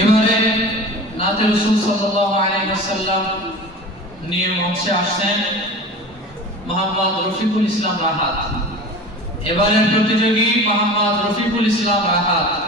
এবারে নাতে রসুল সাল্লাল্লাহু আলাইহি ওয়াসাল্লাম নিয়ে মঞ্চে আসছেন মোহাম্মদ রফিকুল ইসলাম রাহাত। এবারে প্রতিযোগী মোহাম্মদ রফিকুল ইসলাম রাহাত।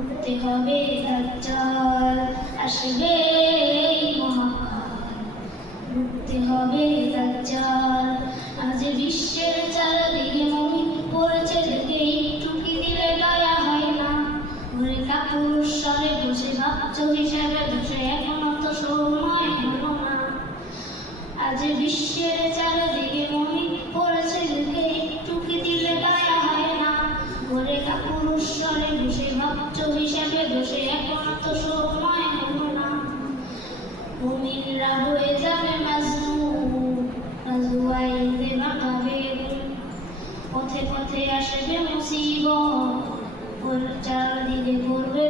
মুক্তি হবে দাজ্জাল আসবে মহাকাল। হবে দাজ্জাল আজ বিশ্বের চারদিকে মমিন পড়েছে দেখে একটু কি দিলে দয়া হয় না। ঘরে কাপুরুষ বসে ভাবছ হিসাবে এখনও তো সময় হলো না। আজ বিশ্বের চারদিকে সময় হলো না মুমিনরা হয়ে যাবে আজওয়াইদে ভাঙাবে গুণ। পথে পথে আসবে মুসিবত ওর চারদিকে করবে